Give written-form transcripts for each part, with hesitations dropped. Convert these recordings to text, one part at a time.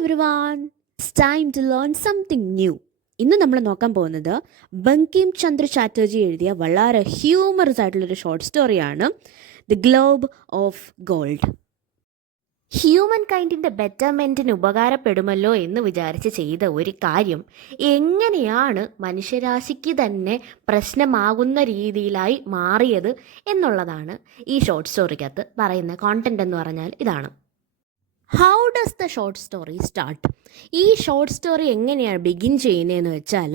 Everyone, it's time to learn something new. ഇന്ന് നമ്മൾ നോക്കാൻ പോകുന്നത് ബങ്കിം ചന്ദ്ര ചാറ്റർജി എഴുതിയ വളരെ ഹ്യൂമറസ് ആയിട്ടുള്ളൊരു ഷോർട്ട് സ്റ്റോറിയാണ് the globe of gold. Human കൈൻഡിൻ്റെ ബെറ്റർമെൻറ്റിന് ഉപകാരപ്പെടുമല്ലോ എന്ന് വിചാരിച്ച് ചെയ്ത ഒരു കാര്യം എങ്ങനെയാണ് മനുഷ്യരാശിക്ക് തന്നെ പ്രശ്നമാകുന്ന രീതിയിലായി മാറിയത് എന്നുള്ളതാണ് ഈ ഷോർട്ട് സ്റ്റോറിക്കകത്ത് പറയുന്ന കോണ്ടന്റ് എന്ന് പറഞ്ഞാൽ ഇതാണ്. How does the short story start? ഈ ഷോർട്ട് സ്റ്റോറി എങ്ങനെയാണ് ബിഗിൻ ചെയ്യുന്നതെന്ന് വെച്ചാൽ,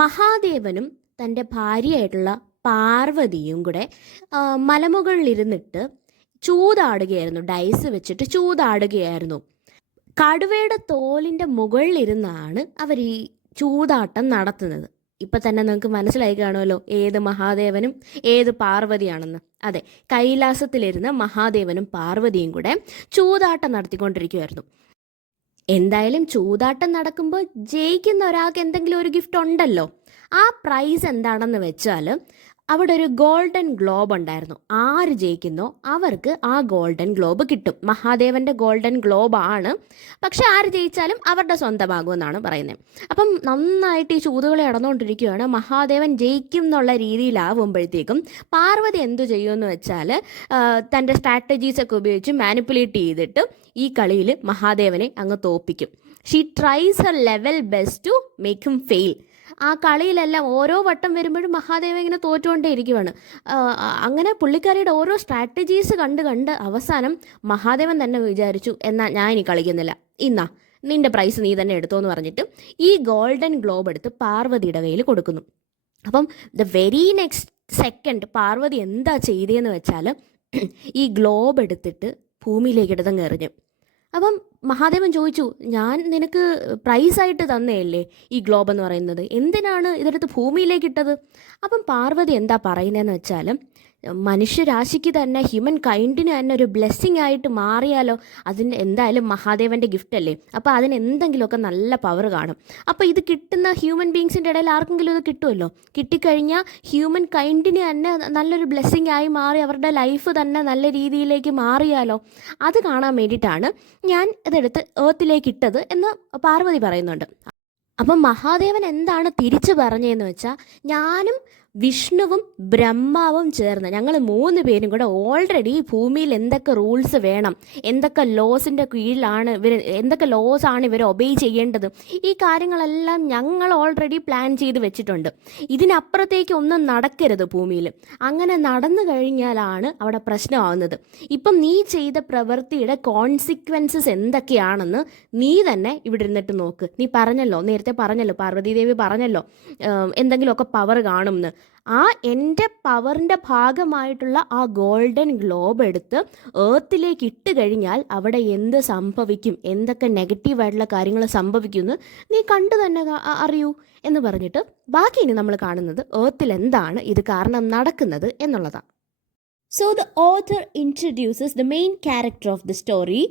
മഹാദേവനും തൻ്റെ ഭാര്യയായിട്ടുള്ള പാർവതിയും കൂടെ മലമുകളിലിരുന്നിട്ട് ചൂതാടുകയായിരുന്നു. ഡൈസ് വെച്ചിട്ട് ചൂതാടുകയായിരുന്നു. കടുവയുടെ തോലിൻ്റെ മുകളിലിരുന്നാണ് അവർ ഈ ചൂതാട്ടം നടത്തുന്നത്. ഇപ്പം തന്നെ നിങ്ങൾക്ക് മനസ്സിലായി കാണുമല്ലോ ഏത് മഹാദേവനും ഏത് പാർവതിയാണെന്ന്. അതെ, കൈലാസത്തിലിരുന്ന മഹാദേവനും പാർവതിയും കൂടെ ചൂതാട്ടം നടത്തിക്കൊണ്ടിരിക്കുമായിരുന്നു. എന്തായാലും ചൂതാട്ടം നടക്കുമ്പോൾ ജയിക്കുന്ന ഒരാൾക്ക് എന്തെങ്കിലും ഒരു ഗിഫ്റ്റ് ഉണ്ടല്ലോ. ആ പ്രൈസ് എന്താണെന്ന് വെച്ചാൽ, അവിടെ ഒരു ഗോൾഡൻ ഗ്ലോബ് ഉണ്ടായിരുന്നു. ആര് ജയിക്കുന്നോ അവർക്ക് ആ ഗോൾഡൻ ഗ്ലോബ് കിട്ടും. മഹാദേവൻ്റെ ഗോൾഡൻ ഗ്ലോബ് ആണ്, പക്ഷെ ആര് ജയിച്ചാലും അവരുടെ സ്വന്തമാകുമെന്നാണ് പറയുന്നത്. അപ്പം നന്നായിട്ട് ഈ ചൂതുകളി നടന്നുകൊണ്ടിരിക്കുകയാണ്. മഹാദേവൻ ജയിക്കും എന്നുള്ള രീതിയിലാവുമ്പോഴത്തേക്കും പാർവതി എന്തു ചെയ്യുമെന്ന് വെച്ചാൽ, തൻ്റെ സ്ട്രാറ്റജീസൊക്കെ ഉപയോഗിച്ച് മാനിപ്പുലേറ്റ് ചെയ്തിട്ട് ഈ കളിയിൽ മഹാദേവനെ അങ്ങ് തോപ്പിക്കും. She tries her level best to make him fail. ആ കളിയിലെല്ലാം ഓരോ വട്ടം വരുമ്പോഴും മഹാദേവൻ ഇങ്ങനെ തോറ്റുകൊണ്ടേ ഇരിക്കുവാണ്. അങ്ങനെ പുള്ളിക്കാരിയുടെ ഓരോ സ്ട്രാറ്റജീസ് കണ്ട് അവസാനം മഹാദേവൻ തന്നെ വിചാരിച്ചു, എന്നാൽ ഞാൻ ഇനി കളിക്കുന്നില്ല, ഇന്നാ നിൻ്റെ പ്രൈസ് നീ തന്നെ എടുത്തോ എന്ന് പറഞ്ഞിട്ട് ഈ ഗോൾഡൻ ഗ്ലോബ് എടുത്ത് പാർവതിയുടെ കയ്യിൽ കൊടുക്കുന്നു. അപ്പം the very next second Parvati എന്താ ചെയ്തതെന്ന് വെച്ചാൽ, ഈ ഗ്ലോബ് എടുത്തിട്ട് ഭൂമിയിലേക്ക് എടുത്തങ്ങ് എറിഞ്ഞു. അപ്പം മഹാദേവൻ ചോദിച്ചു, ഞാൻ നിനക്ക് പ്രൈസായിട്ട് തന്നെയല്ലേ ഈ ഗ്ലോബ് എന്ന് പറയുന്നത്, എന്തിനാണ് ഇതെടുത്ത് ഭൂമിയിലേക്ക് ഇട്ടത്? അപ്പം പാർവതി എന്താ പറയുന്നതെന്ന് വെച്ചാൽ, മനുഷ്യരാശിക്ക് തന്നെ, ഹ്യൂമൻ കൈൻഡിന് തന്നെ ഒരു ബ്ലെസ്സിങ് ആയിട്ട് മാറിയാലോ, അതിൻ്റെ എന്തായാലും മഹാദേവൻ്റെ ഗിഫ്റ്റ് അല്ലേ, അപ്പോൾ അതിന് എന്തെങ്കിലുമൊക്കെ നല്ല പവർ കാണും. അപ്പോൾ ഇത് കിട്ടുന്ന ഹ്യൂമൻ ബീങ്സിൻ്റെ ഇടയിൽ ആർക്കെങ്കിലും ഇത് കിട്ടുമല്ലോ. കിട്ടിക്കഴിഞ്ഞാൽ ഹ്യൂമൻ കൈൻഡിന് തന്നെ നല്ലൊരു ബ്ലെസ്സിങ് ആയി മാറി അവരുടെ ലൈഫ് തന്നെ നല്ല രീതിയിലേക്ക് മാറിയാലോ, അത് കാണാൻ വേണ്ടിയിട്ടാണ് ഞാൻ ഇതെടുത്ത് ഏർത്തിലേക്ക് ഇട്ടത് എന്ന് പാർവതി പറയുന്നുണ്ട്. അപ്പം മഹാദേവൻ എന്താണ് തിരിച്ചു പറഞ്ഞതെന്ന് വെച്ചാൽ, ഞാനും വിഷ്ണുവും ബ്രഹ്മാവും ചേർന്ന് ഞങ്ങൾ 3 പേരും കൂടെ ഓൾറെഡി ഭൂമിയിൽ എന്തൊക്കെ റൂൾസ് വേണം, എന്തൊക്കെ ലോസിൻ്റെ കീഴിലാണ് എന്തൊക്കെ ലോസാണ് ഇവർ ഒബേ ചെയ്യേണ്ടത്, ഈ കാര്യങ്ങളെല്ലാം ഞങ്ങൾ ഓൾറെഡി പ്ലാൻ ചെയ്ത് വെച്ചിട്ടുണ്ട്. ഇതിനപ്പുറത്തേക്ക് ഒന്നും നടക്കരുത് ഭൂമിയിൽ. അങ്ങനെ നടന്നു കഴിഞ്ഞാലാണ് അവിടെ പ്രശ്നമാവുന്നത്. ഇപ്പം നീ ചെയ്ത പ്രവൃത്തിയുടെ കോൺസിക്വൻസസ് എന്തൊക്കെയാണെന്ന് നീ തന്നെ ഇവിടെ ഇരുന്നിട്ട് നോക്ക്. നീ പറഞ്ഞല്ലോ, നേരത്തെ പറഞ്ഞല്ലോ, പാർവതീദേവി പറഞ്ഞല്ലോ എന്തെങ്കിലുമൊക്കെ പവർ കാണുമെന്ന്. ആ എൻ്റെ പവറിൻ്റെ ഭാഗമായിട്ടുള്ള ആ ഗോൾഡൻ ഗ്ലോബ് എടുത്ത് ഏർത്തിലേക്ക് ഇട്ട് കഴിഞ്ഞാൽ അവിടെ എന്ത് സംഭവിക്കും, എന്തൊക്കെ നെഗറ്റീവായിട്ടുള്ള കാര്യങ്ങൾ സംഭവിക്കുമെന്ന് നീ കണ്ടു തന്നെ അറിയൂ എന്ന് പറഞ്ഞിട്ട് ബാക്കി ഇനി നമ്മൾ കാണുന്നത് ഏർത്തിൽ എന്താണ് ഇത് കാരണം നടക്കുന്നത് എന്നുള്ളതാണ്. So the author introduces the main character of the story,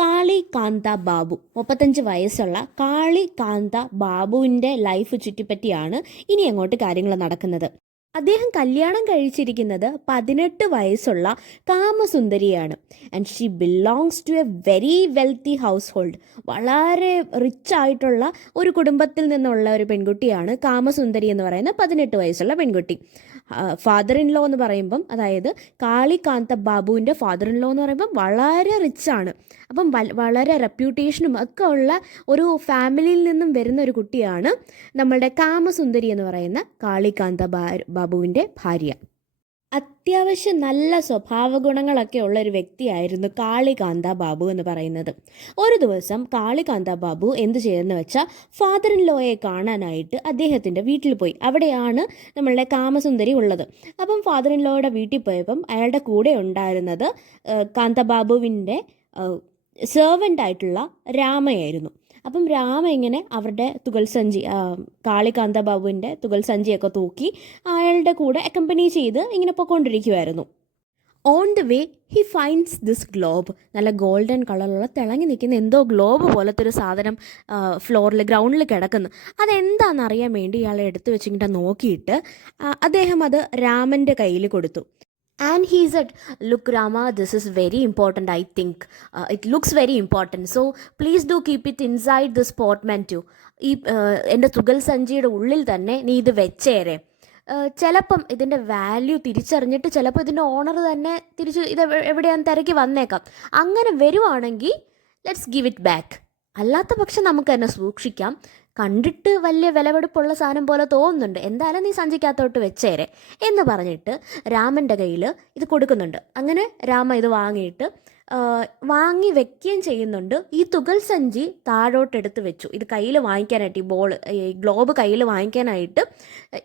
Kali Kanta Babu. 35 വയസ്സുള്ള കാളി കാന്ത ബാബുവിൻ്റെ ലൈഫ് ചുറ്റിപ്പറ്റിയാണ് ഇനി അങ്ങോട്ട് കാര്യങ്ങൾ നടക്കുന്നത്. അദ്ദേഹം കല്യാണം കഴിച്ചിരിക്കുന്നത് 18 വയസ്സുള്ള കാമസുന്ദരിയാണ്. And she belongs to a very wealthy household. വളരെ റിച്ച് ആയിട്ടുള്ള ഒരു കുടുംബത്തിൽ നിന്നുള്ള ഒരു പെൺകുട്ടിയാണ് കാമസുന്ദരി എന്ന് പറയുന്ന 18 വയസ്സുള്ള പെൺകുട്ടി. ഫാദർ ഇൻ ലോ എന്ന് പറയുമ്പം, അതായത് കാളികാന്ത ബാബുവിൻ്റെ ഫാദർ ഇൻ ലോ എന്ന് പറയുമ്പം വളരെ റിച്ചാണ്. അപ്പം വളരെ റെപ്യൂട്ടേഷനും ഒക്കെ ഉള്ള ഒരു ഫാമിലിയിൽ നിന്നും വരുന്ന ഒരു കുട്ടിയാണ് നമ്മളുടെ കാമസുന്ദരി എന്ന് പറയുന്ന കാളികാന്ത ബാബുവിൻ്റെ ഭാര്യ. അത്യാവശ്യം നല്ല സ്വഭാവ ഗുണങ്ങളൊക്കെ ഉള്ള ഒരു വ്യക്തിയായിരുന്നു കാളികാന്ത ബാബു എന്ന് പറയുന്നത്. ഒരു ദിവസം കാളികാന്ത ബാബു എന്ത് ചെയ്തെന്ന് വെച്ചാൽ, ഫാദർ ഇൻ ലോയെ കാണാനായിട്ട് അദ്ദേഹത്തിൻ്റെ വീട്ടിൽ പോയി. അവിടെയാണ് നമ്മളുടെ കാമസുന്ദരി ഉള്ളത്. അപ്പം ഫാദർ ഇൻ ലോയുടെ വീട്ടിൽ പോയപ്പം അയാളുടെ കൂടെ ഉണ്ടായിരുന്നത് കാന്തബാബുവിൻ്റെ സെർവൻ്റായിട്ടുള്ള രാമയായിരുന്നു. അപ്പം രാമ ഇങ്ങനെ അവരുടെ തുകൽ സഞ്ചി, കാളികാന്ത ബാബുവിൻ്റെ തുകൽ സഞ്ചിയൊക്കെ തൂക്കി അയാളുടെ കൂടെ അക്കമ്പനി ചെയ്ത് ഇങ്ങനെ പൊയ്ക്കൊണ്ടിരിക്കുമായിരുന്നു. On the way he finds this globe. നല്ല ഗോൾഡൻ കളറുള്ള തിളങ്ങി നിൽക്കുന്ന എന്തോ ഗ്ലോബ് പോലത്തെ ഒരു സാധനം ഗ്രൗണ്ടിൽ കിടക്കുന്നു. അതെന്താണെന്ന് അറിയാൻ വേണ്ടി ഇയാളെ എടുത്തു വെച്ചിട്ട് നോക്കിയിട്ട് അദ്ദേഹം അത് രാമൻ്റെ കയ്യിൽ കൊടുത്തു. And he said, "Look, Rama, this is very important, I think. It looks very important. So please do keep it inside this portmanteau. ഈ എൻ്റെ തുകൽ സഞ്ചിയുടെ ഉള്ളിൽ തന്നെ നീ ഇത് വെച്ചേരെ. ചിലപ്പം ഇതിൻ്റെ വാല്യൂ തിരിച്ചറിഞ്ഞിട്ട് ചിലപ്പോൾ ഇതിൻ്റെ ഓണർ തന്നെ തിരിച്ച് ഇത് എവിടെയാണെന്ന് തിരക്കി വന്നേക്കാം. അങ്ങനെ വരുവാണെങ്കിൽ ലെറ്റ്സ് ഗിവ് ഇറ്റ് ബാക്ക്. അല്ലാത്ത പക്ഷം നമുക്ക് തന്നെ സൂക്ഷിക്കാം. കണ്ടിട്ട് വലിയ വിലപിടിപ്പുള്ള സാധനം പോലെ തോന്നുന്നുണ്ട്, എന്തായാലും നീ സഞ്ചിക്കകത്തോട്ട് വെച്ചേരെ" എന്ന് പറഞ്ഞിട്ട് രാമൻ്റെ കയ്യിൽ ഇത് കൊടുക്കുന്നുണ്ട്. അങ്ങനെ രാമ ഇത് വാങ്ങിയിട്ട് വാങ്ങി വെക്കുകയും ചെയ്യുന്നുണ്ട്. ഈ തുകൽ സഞ്ചി താഴോട്ടെടുത്ത് വെച്ചു. ഇത് കയ്യിൽ വാങ്ങിക്കാനായിട്ട്, ഈ ഗ്ലോബ് കയ്യിൽ വാങ്ങിക്കാനായിട്ട്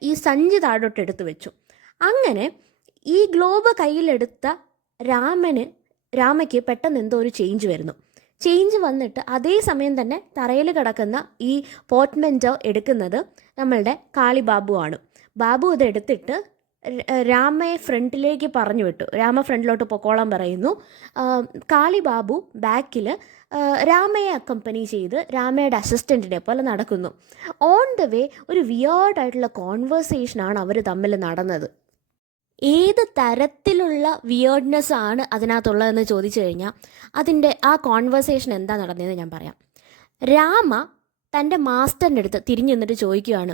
ഈ സഞ്ചി താഴോട്ടെടുത്ത് വെച്ചു. അങ്ങനെ ഈ ഗ്ലോബ് കയ്യിലെടുത്ത രാമയ്ക്ക് പെട്ടെന്ന് എന്തോ ഒരു ചേഞ്ച് വരുന്നു. ചേഞ്ച് വന്നിട്ട് അതേ സമയം തന്നെ തറയിൽ കിടക്കുന്ന ഈ പോർട്ട്മെൻറ്റോ എടുക്കുന്നത് നമ്മളുടെ കാളിബാബു ആണ്. ബാബു ഇത് എടുത്തിട്ട് രാമയെ ഫ്രണ്ടിലേക്ക് പറഞ്ഞു വിട്ടു. രാമ ഫ്രണ്ടിലോട്ട് പൊക്കോളാൻ പറയുന്നു. കാളിബാബു ബാക്കിൽ രാമയെ അക്കമ്പനി ചെയ്ത് രാമയുടെ അസിസ്റ്റൻറ്റിനെ പോലെ നടക്കുന്നു. ഓൺ ദ വേ ഒരു വിയേർഡായിട്ടുള്ള കോൺവേഴ്സേഷനാണ് അവർ തമ്മിൽ നടന്നത്. ഏത് തരത്തിലുള്ള വിയേർഡ്നെസ് ആണ് അതിനകത്തുള്ളതെന്ന് ചോദിച്ചു കഴിഞ്ഞാൽ ആ കോൺവേഴ്സേഷൻ എന്താ നടന്നതെന്ന് ഞാൻ പറയാം. രാമ തൻ്റെ മാസ്റ്ററിൻ്റെ അടുത്ത് തിരിഞ്ഞു നിന്നിട്ട് ചോദിക്കുകയാണ്,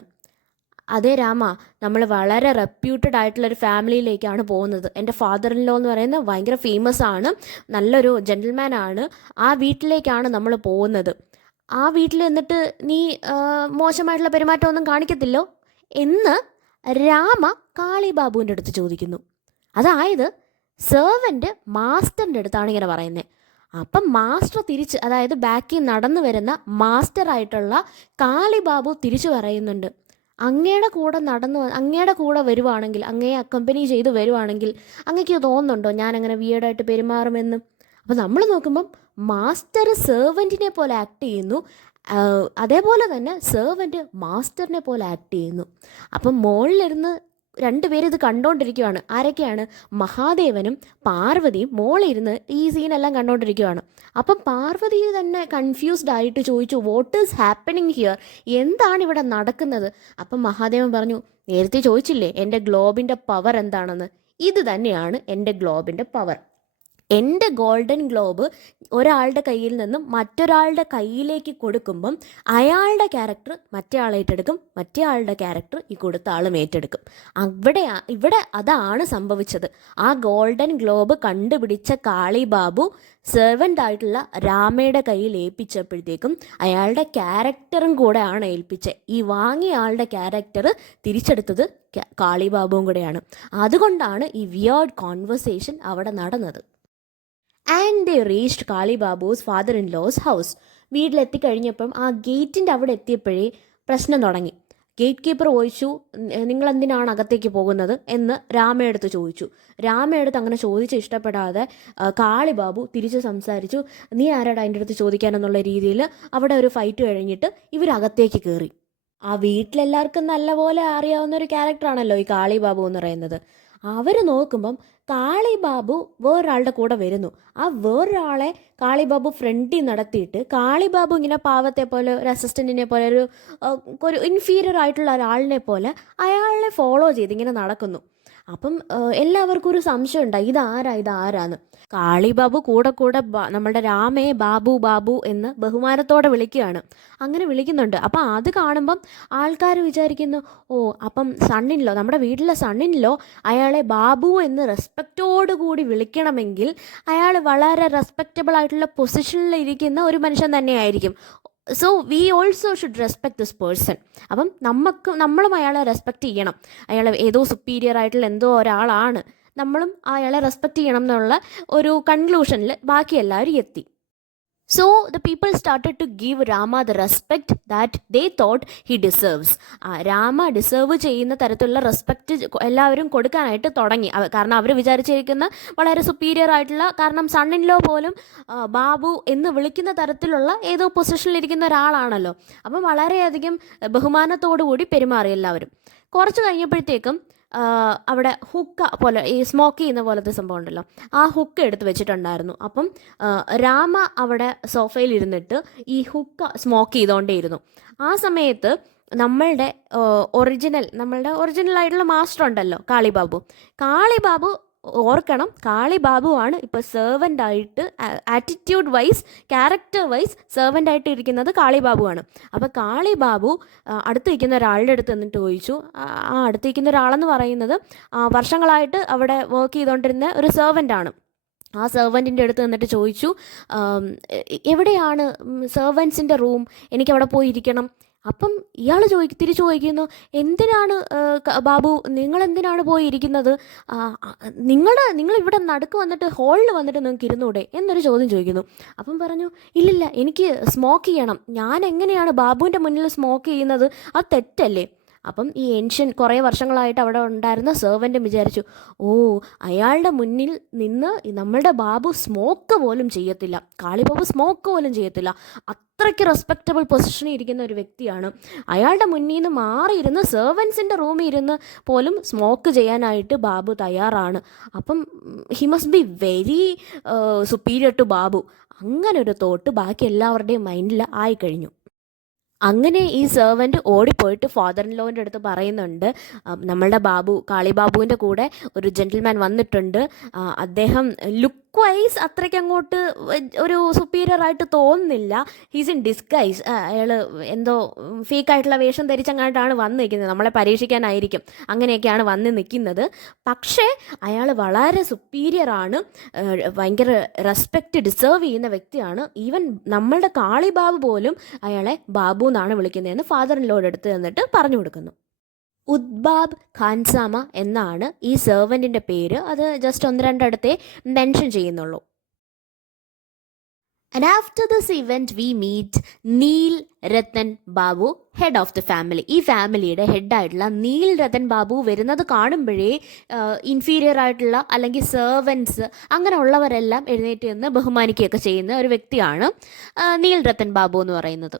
"അതേ രാമ, നമ്മൾ വളരെ റെപ്യൂട്ടഡ് ആയിട്ടുള്ളൊരു ഫാമിലിയിലേക്കാണ് പോകുന്നത്. എൻ്റെ ഫാദർ ഇൻ ലോ എന്ന് പറയുന്നത് ഭയങ്കര ഫേമസ് ആണ്, നല്ലൊരു ജെൻറ്റിൽമാൻ ആണ്. ആ വീട്ടിലേക്കാണ് നമ്മൾ പോകുന്നത്. ആ വീട്ടിൽ എന്നിട്ട് നീ മോശമായിട്ടുള്ള പെരുമാറ്റമൊന്നും കാണിക്കത്തില്ലോ" എന്ന് രാമ കാളിബാബുവിൻ്റെ അടുത്ത് ചോദിക്കുന്നു. അതായത് സെർവൻറ്റ് മാസ്റ്ററിൻ്റെ അടുത്താണ് ഇങ്ങനെ പറയുന്നത്. അപ്പം മാസ്റ്റർ തിരിച്ച്, അതായത് ബാക്കിൽ നടന്നു വരുന്ന മാസ്റ്ററായിട്ടുള്ള കാളിബാബു തിരിച്ചു പറയുന്നുണ്ട്, അങ്ങയുടെ കൂടെ വരുവാണെങ്കിൽ, അങ്ങയെ അക്കമ്പനി ചെയ്ത് വരുവാണെങ്കിൽ അങ്ങക്ക് തോന്നുന്നുണ്ടോ ഞാനങ്ങനെ വിയേർഡായിട്ട് പെരുമാറുമെന്ന്? അപ്പോൾ നമ്മൾ നോക്കുമ്പം മാസ്റ്റർ സെർവൻറ്റിനെ പോലെ ആക്ട് ചെയ്യുന്നു, അതേപോലെ തന്നെ സെർവൻറ്റ് മാസ്റ്ററിനെ പോലെ ആക്ട് ചെയ്യുന്നു. അപ്പം മുകളിലിരുന്ന് രണ്ടുപേരും ഇത് കണ്ടുകൊണ്ടിരിക്കുകയാണ്. ആരൊക്കെയാണ്? മഹാദേവനും പാർവതിയും മോളിരുന്ന് ഈ സീനെല്ലാം കണ്ടുകൊണ്ടിരിക്കുകയാണ്. അപ്പം പാർവതി തന്നെ കൺഫ്യൂസ്ഡ് ആയിട്ട് ചോദിച്ചു, "വാട്ട് ഈസ് ഹാപ്പനിങ് ഹിയർ? എന്താണ് ഇവിടെ നടക്കുന്നത്?" അപ്പം മഹാദേവൻ പറഞ്ഞു, "നേരത്തെ ചോദിച്ചില്ലേ എൻ്റെ ഗ്ലോബിൻ്റെ പവർ എന്താണെന്ന്? ഇത് തന്നെയാണ് എൻ്റെ ഗ്ലോബിൻ്റെ പവർ. എൻ്റെ ഗോൾഡൻ ഗ്ലോബ് ഒരാളുടെ കയ്യിൽ നിന്നും മറ്റൊരാളുടെ കയ്യിലേക്ക് കൊടുക്കുമ്പം അയാളുടെ ക്യാരക്ടർ മറ്റേ ആൾ ഏറ്റെടുക്കും, മറ്റേ ആളുടെ ക്യാരക്ടർ ഈ കൊടുത്ത ആളും ഏറ്റെടുക്കും. ഇവിടെ അതാണ് സംഭവിച്ചത്. ആ ഗോൾഡൻ ഗ്ലോബ് കണ്ടുപിടിച്ച കാളിബാബു സെർവൻ്റ് ആയിട്ടുള്ള രാമയുടെ കയ്യിൽ ഏൽപ്പിച്ചപ്പോഴത്തേക്കും അയാളുടെ ക്യാരക്ടറും കൂടെ ആണ് ഏൽപ്പിച്ചത്. ഈ വാങ്ങിയ ആളുടെ ക്യാരക്ടർ തിരിച്ചെടുത്തത് കാളിബാബുവും കൂടെയാണ്. അതുകൊണ്ടാണ് ഈ വിയേർഡ് കോൺവെർസേഷൻ അവിടെ നടന്നത്. And they reached Kalibabu's father in law's house. വീട്ടിലെത്തിക്കഴിഞ്ഞപ്പം ആ ഗേറ്റിൻ്റെ അവിടെ എത്തിയപ്പോഴേ പ്രശ്നം തുടങ്ങി. ഗേറ്റ് കീപ്പർ ചോദിച്ചു, "നിങ്ങളെന്തിനാണ് അകത്തേക്ക് പോകുന്നത്?" എന്ന് രാമയെടുത്ത് ചോദിച്ചു. രാമയെടുത്ത് അങ്ങനെ ചോദിച്ച് ഇഷ്ടപ്പെടാതെ കാളിബാബു തിരിച്ച് സംസാരിച്ചു, "നീ ആരാടാ എൻ്റെ അടുത്ത് ചോദിക്കാനെന്നുള്ള രീതിയിൽ അവിടെ ഒരു ഫൈറ്റ് കഴിഞ്ഞിട്ട് ഇവരകത്തേക്ക് കയറി. ആ വീട്ടിലെല്ലാവർക്കും നല്ലപോലെ അറിയാവുന്ന ഒരു ക്യാരക്ടറാണല്ലോ ഈ കാളിബാബു എന്ന് പറയുന്നത്. അവർ നോക്കുമ്പം കാളിബാബു വേറൊരാളുടെ കൂടെ വരുന്നു. ആ വേറൊരാളെ കാളിബാബു ഫ്രണ്ടിൽ നടത്തിയിട്ട് കാളിബാബു ഇങ്ങനെ പാവത്തെ പോലെ, ഒരു അസിസ്റ്റൻറ്റിനെ പോലെ, ഒരു ഇൻഫീരിയർ ആയിട്ടുള്ള ഒരാളിനെ പോലെ അയാളെ ഫോളോ ചെയ്ത് ഇങ്ങനെ നടക്കുന്നു. അപ്പം എല്ലാവർക്കും ഒരു സംശയം ഉണ്ടായി, ഇതാരാന്ന്. കാളിബാബു കൂടെ നമ്മളുടെ രാമയെ ബാബു ബാബു എന്ന് ബഹുമാനത്തോടെ വിളിക്കുകയാണ്. അങ്ങനെ വിളിക്കുന്നുണ്ട്. അപ്പം അത് കാണുമ്പം ആൾക്കാർ വിചാരിക്കുന്നു, അപ്പം സണ്ണിൻലോ, നമ്മുടെ വീട്ടിലെ സണ്ണിൻലോ അയാളെ ബാബു എന്ന് റെസ്പെക്റ്റോടുകൂടി വിളിക്കണമെങ്കിൽ അയാൾ വളരെ റെസ്പെക്റ്റബിൾ ആയിട്ടുള്ള പൊസിഷനിൽ ഇരിക്കുന്ന ഒരു മനുഷ്യൻ തന്നെയായിരിക്കും. So we also should respect this person. അപ്പം നമ്മളും അയാളെ റെസ്പെക്റ്റ് ചെയ്യണം. അയാൾ ഏതോ സുപ്പീരിയർ ആയിട്ടുള്ള എന്തോ ഒരാളാണ്, നമ്മളും അയാളെ റെസ്പെക്റ്റ് ചെയ്യണം എന്നുള്ള ഒരു കൺക്ലൂഷനിൽ ബാക്കി എല്ലാവരും എത്തി. So the people started to give Rama the respect that they thought he deserves. Rama deserve ചെയ്യുന്ന തരത്തിലുള്ള റെസ്പെക്റ്റ് എല്ലാവരും കൊടുക്കാനായിട്ട് തുടങ്ങി. കാരണം അവർ വിചാരിച്ചിരിക്കുന്ന വളരെ സുപ്പീരിയർ ആയിട്ടുള്ള, കാരണം സൺ ഇൻ ലോ പോലും ബാബു എന്ന് വിളിക്കുന്ന തരത്തിലുള്ള ഏതോ പൊസിഷനിലിരിക്കുന്ന ഒരാളാണല്ലോ. അപ്പം വളരെയധികം ബഹുമാനത്തോടു കൂടി പെരുമാറി എല്ലാവരും. കുറച്ച് കഴിഞ്ഞപ്പോഴത്തേക്കും അവിടെ ഹുക്ക പോലെ, ഈ സ്മോക്ക് ചെയ്യുന്ന പോലത്തെ സംഭവം ഉണ്ടല്ലോ, ആ ഹുക്ക എടുത്ത് വെച്ചിട്ടുണ്ടായിരുന്നു. അപ്പം രാമ അവിടെ സോഫയിൽ ഇരുന്നിട്ട് ഈ ഹുക്ക സ്മോക്ക് ചെയ്തുകൊണ്ടേയിരുന്നു. ആ സമയത്ത് നമ്മളുടെ ഒറിജിനൽ ആയിട്ടുള്ള മാസ്റ്റർ ഉണ്ടല്ലോ കാളിബാബു ഓർക്കണം, കാളി ബാബുവാണ് ഇപ്പോൾ സെർവൻ്റായിട്ട് ആറ്റിറ്റ്യൂഡ് വൈസ്, ക്യാരക്ടർ വൈസ് സെർവൻ്റായിട്ട് ഇരിക്കുന്നത് കാളി ബാബുവാണ്. അപ്പോൾ കാളി ബാബു അടുത്ത് നിൽക്കുന്ന ഒരാളുടെ അടുത്ത് നിന്നിട്ട് ചോദിച്ചു, അടുത്ത് നിൽക്കുന്ന ഒരാളെന്ന് പറയുന്നത് വർഷങ്ങളായിട്ട് അവിടെ വർക്ക് ചെയ്തുകൊണ്ടിരുന്ന ഒരു സെർവൻ്റാണ്. ആ സെർവൻറ്റിൻ്റെ അടുത്ത് നിന്നിട്ട് ചോദിച്ചു, എവിടെയാണ് സെർവൻസിൻ്റെ റൂം, എനിക്കവിടെ പോയിരിക്കണം. അപ്പം ഇയാൾ തിരിച്ചു ചോദിക്കുന്നു, എന്തിനാണ് ബാബു നിങ്ങളെന്തിനാണ് പോയിരിക്കുന്നത്, നിങ്ങൾ ഇവിടെ നടുക്ക് വന്നിട്ട് ഹോളിൽ വന്നിട്ട് നിങ്ങൾക്ക് ഇരുന്നൂടെ എന്നൊരു ചോദ്യം ചോദിക്കുന്നു. അപ്പം പറഞ്ഞു, ഇല്ലില്ല, എനിക്ക് സ്മോക്ക് ചെയ്യണം, ഞാൻ എങ്ങനെയാണ് ബാബുവിൻ്റെ മുന്നിൽ സ്മോക്ക് ചെയ്യുന്നത്, അത് തെറ്റല്ലേ. അപ്പം ഈ ഏൻഷ്യൻ കുറേ വർഷങ്ങളായിട്ട് അവിടെ ഉണ്ടായിരുന്ന സെർവൻറ്റും വിചാരിച്ചു, ഓ, അയാളുടെ മുന്നിൽ നിന്ന് നമ്മളുടെ ബാബു സ്മോക്ക് പോലും ചെയ്യത്തില്ല, കാളിബാബു സ്മോക്ക് പോലും ചെയ്യത്തില്ല, അത്രയ്ക്ക് റെസ്പെക്റ്റബിൾ പൊസിഷനിൽ ഇരിക്കുന്ന ഒരു വ്യക്തിയാണ്, അയാളുടെ മുന്നിൽ നിന്ന് മാറിയിരുന്ന് സെർവൻസിൻ്റെ റൂമിൽ ഇരുന്ന് പോലും സ്മോക്ക് ചെയ്യാനായിട്ട് ബാബു തയ്യാറാണ്. അപ്പം he must be very superior to Babu. അങ്ങനെ ഒരു തോട്ട് ബാക്കി എല്ലാവരുടെയും മൈൻഡിൽ ആയിക്കഴിഞ്ഞു. അങ്ങനെ ഈ സെർവൻറ്റ് ഓടിപ്പോയിട്ട് ഫാദർ ഇൻ ലോൻ്റെ അടുത്ത് പറയുന്നുണ്ട്, നമ്മളുടെ കാളിബാബുവിൻ്റെ കൂടെ ഒരു ജെൻറ്റിൽമാൻ വന്നിട്ടുണ്ട്, അദ്ദേഹം ലുക്ക് വൈസ് അത്രയ്ക്ക് അങ്ങോട്ട് ഒരു സുപ്പീരിയർ ആയിട്ട് തോന്നുന്നില്ല, ഹീസ് ഇൻ ഡിസ്ഗൈസ്, അയാൾ എന്തോ ഫേക്കായിട്ടുള്ള വേഷം ധരിച്ചങ്ങായിട്ടാണ് വന്ന് നിൽക്കുന്നത്, നമ്മളെ പരീക്ഷിക്കാനായിരിക്കും, അങ്ങനെയൊക്കെയാണ് വന്ന് നിൽക്കുന്നത്. പക്ഷേ അയാൾ വളരെ സുപ്പീരിയർ ആണ്, ഭയങ്കര റെസ്പെക്റ്റ് ഡിസേർവ് ചെയ്യുന്ന വ്യക്തിയാണ്, ഈവൻ നമ്മളുടെ കാളിബാബു പോലും അയാളെ ബാബു എന്നാണ് വിളിക്കുന്നതെന്ന് ഫാദർ ഇൻ ലോയുടെ അടുത്ത് എന്നിട്ട് പറഞ്ഞു കൊടുക്കുന്നു. ഉദ്ബാബ് ഖാൻസാമ എന്നാണ് ഈ സെർവൻറ്റിൻ്റെ പേര്. അത് ജസ്റ്റ് 1-2 മെൻഷൻ ചെയ്യുന്നുള്ളൂ. And after this event we meet Neel Ratan Babu, head of the family. ഈ ഫാമിലിയുടെ ഹെഡായിട്ടുള്ള നീൽ രത്തൻ ബാബു വരുന്നത് കാണുമ്പോഴേ ഇൻഫീരിയർ ആയിട്ടുള്ള അല്ലെങ്കിൽ സെർവൻസ് അങ്ങനെ ഉള്ളവരെല്ലാം എഴുന്നേറ്റ് നിന്ന് ബഹുമാനിക്കുകയൊക്കെ ചെയ്യുന്ന ഒരു വ്യക്തിയാണ് നീൽ രത്തൻ ബാബു എന്ന് പറയുന്നത്.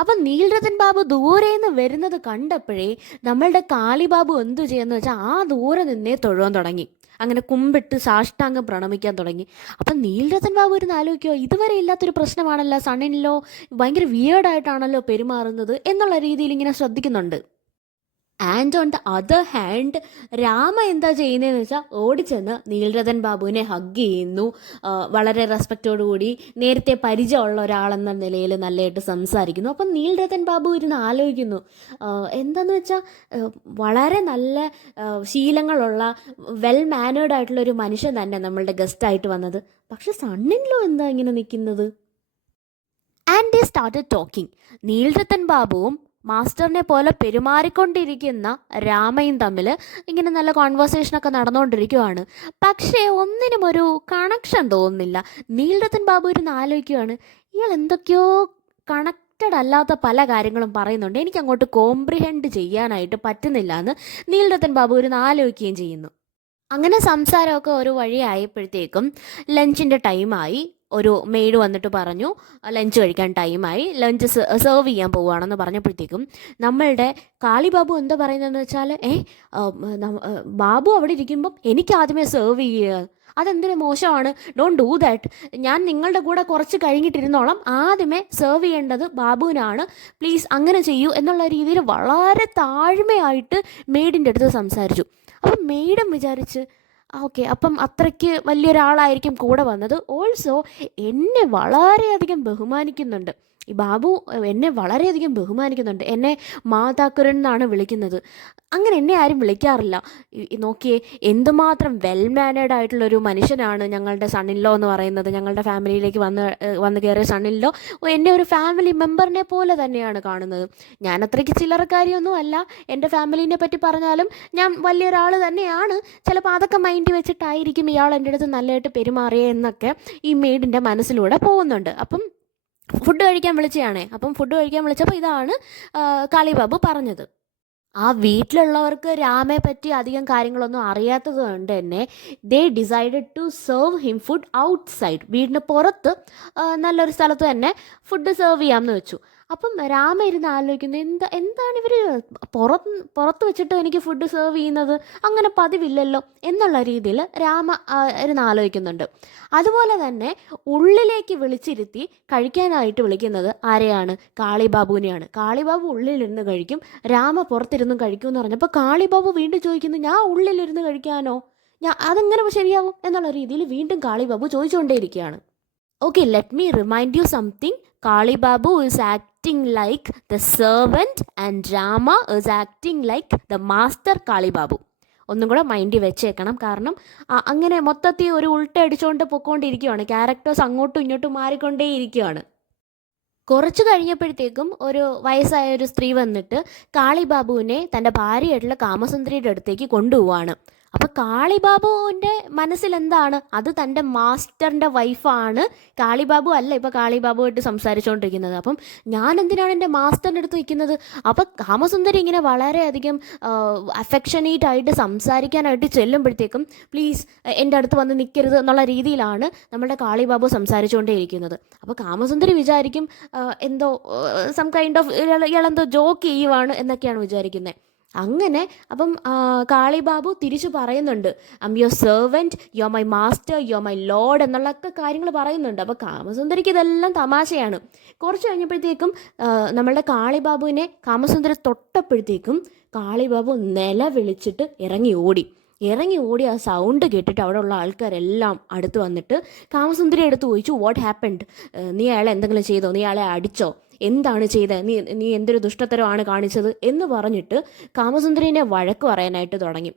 അപ്പം നീൽ രത്തൻ ബാബു ദൂരെ നിന്ന് വരുന്നത് കണ്ടപ്പോഴേ നമ്മളുടെ കാളിബാബു എന്തു ചെയ്യുന്നത് വെച്ചാൽ ആ ദൂരെ നിന്നേ തൊഴുവാൻ തുടങ്ങി, അങ്ങനെ കുമ്പിട്ട് സാഷ്ടാംഗം പ്രണമിക്കാൻ തുടങ്ങി. അപ്പം നീൽ രത്തൻ ബാബു ഇരുന്ന് ആലോചിക്കുമോ, ഇതുവരെ ഇല്ലാത്തൊരു പ്രശ്നമാണല്ലോ, സണ്ണിനിലോ ഭയങ്കര വിയേർഡായിട്ടാണല്ലോ പെരുമാറുന്നത് എന്നുള്ള രീതിയിൽ ഇങ്ങനെ ശ്രദ്ധിക്കുന്നുണ്ട്. And on the other hand Rama എന്താ ചെയ്യുന്നതെന്ന് വെച്ചാൽ ഓടിച്ചെന്ന് നീൽരതൻ ബാബുവിനെ ഹഗ് ചെയ്യുന്നു, വളരെ റെസ്പെക്റ്റോടുകൂടി നേരത്തെ പരിചയമുള്ള ഒരാളെന്ന നിലയിൽ നല്ലതായിട്ട് സംസാരിക്കുന്നു. അപ്പം നീൽരതൻ ബാബു ഇരുന്ന് ആലോചിക്കുന്നു, എന്താന്ന് വെച്ചാൽ വളരെ നല്ല ശീലങ്ങളുള്ള വെൽ മാനേർഡ് ആയിട്ടുള്ളൊരു മനുഷ്യൻ തന്നെ നമ്മളുടെ ഗസ്റ്റായിട്ട് വന്നത്, പക്ഷെ സണ്ണിനിലോ എന്താ ഇങ്ങനെ നിൽക്കുന്നത്. And they started talking. Nilratan ബാബുവും മാസ്റ്ററിനെ പോലെ പെരുമാറിക്കൊണ്ടിരിക്കുന്ന രാമയും തമ്മിൽ ഇങ്ങനെ നല്ല കോൺവെർസേഷനൊക്കെ നടന്നുകൊണ്ടിരിക്കുവാണ്. പക്ഷേ ഒന്നിനും ഒരു കണക്ഷൻ തോന്നുന്നില്ല. നീൽരത്തൻ ബാബു ഇരുന്ന് ആലോചിക്കുവാണ്, ഇയാൾ എന്തൊക്കെയോ കണക്റ്റഡ് അല്ലാത്ത പല കാര്യങ്ങളും പറയുന്നുണ്ട്, എനിക്ക് അങ്ങോട്ട് കോംപ്രിഹെൻഡ് ചെയ്യാനായിട്ട് പറ്റുന്നില്ല എന്ന് നീൽരത്തൻ ബാബു ഇരുന്ന് ആലോചിക്കുകയും ചെയ്യുന്നു. അങ്ങനെ സംസാരമൊക്കെ ഒരു വഴിയായപ്പോഴത്തേക്കും ലഞ്ചിൻ്റെ ടൈമായി. ഒരു മെയ്ഡ് വന്നിട്ട് പറഞ്ഞു ലഞ്ച് കഴിക്കാൻ ടൈമായി, ലഞ്ച് സെർവ് ചെയ്യാൻ പോവുകയാണെന്ന് പറഞ്ഞപ്പോഴത്തേക്കും നമ്മളുടെ കാളിബാബു എന്താ പറയുന്നതെന്ന് വെച്ചാൽ, ബാബു അവിടെ ഇരിക്കുമ്പം എനിക്ക് ആദ്യമേ സെർവ് ചെയ്യുക, അതെന്തൊരു മോശമാണ്, ഡോണ്ട് ഡൂ ദാറ്റ്, ഞാൻ നിങ്ങളുടെ കൂടെ കുറച്ച് കഴിഞ്ഞിട്ടിരുന്നോളാം, ആദ്യമേ സെർവ് ചെയ്യേണ്ടത് ബാബുവിനാണ്, പ്ലീസ് അങ്ങനെ ചെയ്യൂ എന്നുള്ള രീതിയിൽ വളരെ താഴ്മയായിട്ട് മെയ്ഡിൻ്റെ അടുത്ത് സംസാരിച്ചു. അപ്പം മെയ്ഡും വിചാരിച്ച് ഓക്കെ, അപ്പം അത്രയ്ക്ക് വലിയൊരാളായിരിക്കും കൂടെ വന്നത്, ഓൾസോ എന്നെ വളരെയധികം ബഹുമാനിക്കുന്നുണ്ട്, ഈ ബാബു എന്നെ വളരെയധികം ബഹുമാനിക്കുന്നുണ്ട്, എന്നെ മാതാക്കുരൻ എന്നാണ് വിളിക്കുന്നത്, അങ്ങനെ എന്നെ ആരും വിളിക്കാറില്ല. നോക്കിയേ എന്തുമാത്രം വെൽ മാനേർഡ് ആയിട്ടുള്ളൊരു മനുഷ്യനാണ് ഞങ്ങളുടെ സണ്ണിൻലോ എന്ന് പറയുന്നത്, ഞങ്ങളുടെ ഫാമിലിയിലേക്ക് വന്ന് കയറിയ സണ്ണിൻലോ എന്നെ ഒരു ഫാമിലി മെമ്പറിനെ പോലെ തന്നെയാണ് കാണുന്നത്. ഞാൻ അത്രയ്ക്ക് ചില്ലറക്കാരിയൊന്നും അല്ല, എൻ്റെ ഫാമിലീനെ പറ്റി പറഞ്ഞാലും ഞാൻ വലിയൊരാൾ തന്നെയാണ്, ചിലപ്പോൾ അതൊക്കെ മൈൻഡ് വെച്ചിട്ടായിരിക്കും ഇയാൾ എൻ്റെ അടുത്ത് നല്ലതായിട്ട് പെരുമാറിയേ എന്നൊക്കെ ഈ മെയ്ഡിൻ്റെ മനസ്സിലൂടെ പോകുന്നുണ്ട്. അപ്പം ഫുഡ് കഴിക്കാൻ വിളിച്ചതാണേ. അപ്പം ഫുഡ് കഴിക്കാൻ വിളിച്ചപ്പോൾ ഇതാണ് കാളിബാബു പറഞ്ഞത്. ആ വീട്ടിലുള്ളവർക്ക് രാമയെ പറ്റി അധികം കാര്യങ്ങളൊന്നും അറിയാത്തത് കൊണ്ട് തന്നെ they decided to serve him food outside, വീടിന് പുറത്ത് നല്ലൊരു സ്ഥലത്ത് തന്നെ ഫുഡ് സെർവ് ചെയ്യാമെന്ന് വെച്ചു. അപ്പം രാമ ഇരുന്ന് ആലോചിക്കുന്നു, എന്താണ് ഇവർ പുറത്ത് വെച്ചിട്ട് എനിക്ക് ഫുഡ് സെർവ് ചെയ്യുന്നത്, അങ്ങനെ പതിവില്ലല്ലോ എന്നുള്ള രീതിയിൽ രാമ ഇരുന്ന് ആലോചിക്കുന്നുണ്ട്. അതുപോലെ തന്നെ ഉള്ളിലേക്ക് വിളിച്ചിരുത്തി കഴിക്കാനായിട്ട് വിളിക്കുന്നത് ആരെയാണ്? കാളിബാബുവിനെയാണ്. കാളിബാബു ഉള്ളിലിരുന്ന് കഴിക്കും, രാമ പുറത്തിരുന്ന് കഴിക്കും എന്ന് പറഞ്ഞപ്പോൾ കാളിബാബു വീണ്ടും ചോദിക്കുന്നു, ഞാൻ ഉള്ളിലിരുന്ന് കഴിക്കാനോ, അതെങ്ങനെ ശരിയാവും എന്നുള്ള രീതിയിൽ വീണ്ടും കാളിബാബു ചോദിച്ചുകൊണ്ടേയിരിക്കുകയാണ്. Okay, let me remind you something. Kalibabu is acting like the servant and Rama is acting like the master Kalibabu. ഒന്നും കൂടെ മൈൻഡിൽ വെച്ചേക്കണം. കാരണം അങ്ങനെ മൊത്തത്തിൽ ഒരു ഉൾട്ട അടിച്ചുകൊണ്ട് പൊയ്ക്കൊണ്ടിരിക്കുകയാണ്. ക്യാരക്ടേഴ്സ് അങ്ങോട്ടും ഇങ്ങോട്ടും മാറിക്കൊണ്ടേയിരിക്കുകയാണ്. കുറച്ച് കഴിഞ്ഞപ്പോഴത്തേക്കും ഒരു വയസ്സായ ഒരു സ്ത്രീ വന്നിട്ട് കാളിബാബുവിനെ തൻ്റെ ഭാര്യയായിട്ടുള്ള കാമസുന്ദരിയുടെ അടുത്തേക്ക് കൊണ്ടുപോവാണ്. അപ്പോൾ കാളിബാബുവിൻ്റെ മനസ്സിലെന്താണ്, അത് തൻ്റെ മാസ്റ്ററിൻ്റെ വൈഫാണ്, കാളിബാബു അല്ല ഇപ്പോൾ കാളിബാബുവായിട്ട് സംസാരിച്ചുകൊണ്ടിരിക്കുന്നത്. അപ്പം ഞാൻ എന്തിനാണ് എൻ്റെ മാസ്റ്ററിൻ്റെ അടുത്ത് നിൽക്കുന്നത്? അപ്പോൾ കാമസുന്ദരി ഇങ്ങനെ വളരെയധികം അഫെക്ഷനേറ്റ് ആയിട്ട് സംസാരിക്കാനായിട്ട് ചെല്ലുമ്പോഴത്തേക്കും പ്ലീസ് എൻ്റെ അടുത്ത് വന്ന് നിൽക്കരുത് എന്നുള്ള രീതിയിലാണ് നമ്മുടെ കാളിബാബു സംസാരിച്ചുകൊണ്ടേയിരിക്കുന്നത്. അപ്പോൾ കാമസുന്ദരി വിചാരിക്കും എന്തോ സം കൈൻഡ് ഓഫ് ഇയാളെന്തോ ജോക്ക് ചെയ്യുവാണ് എന്നൊക്കെയാണ് വിചാരിക്കുന്നത്. അങ്ങനെ അപ്പം കാളിബാബു തിരിച്ചു പറയുന്നുണ്ട്, I am your servant, you are my master, you are my lord എന്നുള്ളൊക്കെ കാര്യങ്ങൾ പറയുന്നുണ്ട്. അപ്പോൾ കാമസുന്ദരിക്ക് ഇതെല്ലാം തമാശയാണ്. കുറച്ച് കഴിഞ്ഞപ്പോഴത്തേക്കും നമ്മളുടെ കാളിബാബുവിനെ കാമസുന്ദരി തൊട്ടപ്പോഴത്തേക്കും കാളിബാബു നിലവിളിച്ചിട്ട് ഇറങ്ങി ഓടി ആ സൗണ്ട് കേട്ടിട്ട് അവിടെ ഉള്ള ആൾക്കാരെല്ലാം അടുത്ത് വന്നിട്ട് കാമസുന്ദരി എടുത്ത് ചോദിച്ചു, വാട്ട് ഹാപ്പൻഡ്, നീ അയാളെ എന്തെങ്കിലും ചെയ്തോ, നീ അയാളെ അടിച്ചോ, എന്താണ് ചെയ്തത്, നീ എന്തൊരു ദുഷ്ടത്തരമാണ് കാണിച്ചത് എന്ന് പറഞ്ഞിട്ട് കാമസുന്ദരീനെ വഴക്ക് പറയാനായിട്ട് തുടങ്ങി.